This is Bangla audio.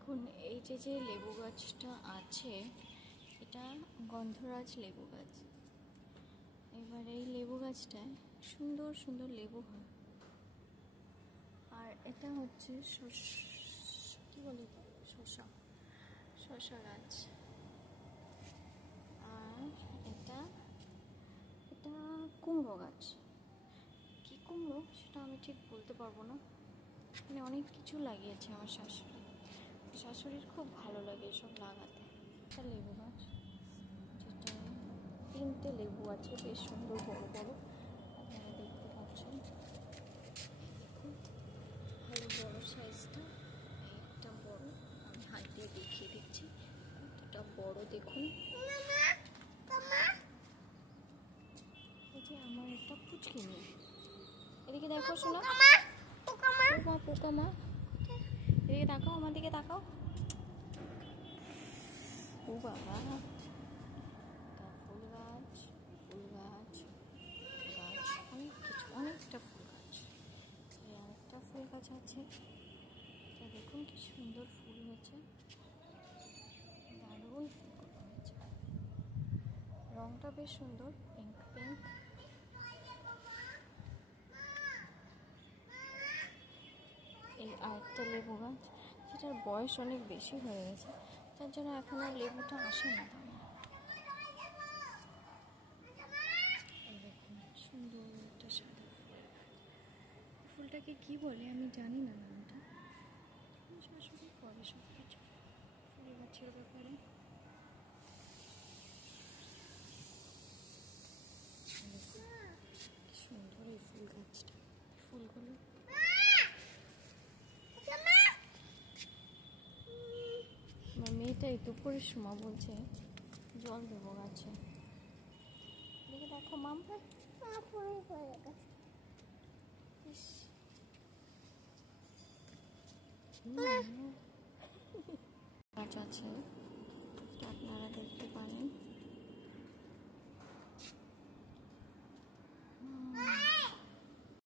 দেখুন এই যে লেবু গাছটা আছে, এটা গন্ধরাজ লেবু গাছ। এবার এই লেবু গাছটায় সুন্দর সুন্দর লেবু হয়। আর এটা হচ্ছে কি বলে, শসা গাছ। আর এটা কুমড়ো গাছ। কি কুমড়ো সেটা আমি ঠিক বলতে পারবো না। মানে অনেক কিছু লাগিয়েছে আমার শাশুড়ির খুব ভালো লাগে এসব লাগাতে। একটা লেবু গাছ, যেটা 3টে লেবু আছে, বেশ সুন্দর বড় বড়, আপনারা দেখতে পাচ্ছেন। দেখুন ভালো বড় সাইজটা, একটা বড়, আমি হাত দিয়ে দেখিয়ে দিচ্ছি কতটা বড়। দেখুন এই যে আমার একটা পুচকি মেয়ে, এদিকে দেখো শোনো, পোকামা এদিকে তাকাও, আমার দিকে তাকাও। ও বাবা, ফুল গাছ অনেক কিছু, অনেকটা ফুল গাছ। একটা ফুল গাছ আছে, এটা দেখুন কি সুন্দর ফুল হয়েছে, দারুণ ফুল হয়েছে, রংটা বেশ সুন্দর, পিঙ্ক পিঙ্ক। এই আরেকটা লেবু গাছ, যেটার বয়স অনেক বেশি হয়ে গেছে, তার জন্য এখন আর লেবুটা আসে না। দেখুন সুন্দর একটা সাদা ফুল, ফুলটাকে কি বলে আমি জানি না নামটা, শাশুড়ি করে সব কিছু ফুল গাছের ব্যাপারে। সুন্দর এই ফুল গাছটা, ফুলগুলো। আমার মেয়েটা এই দুপুরের সময় বলছে জল দেবো গাছে। দেখে দেখো মাম্পা, গাছ আছে।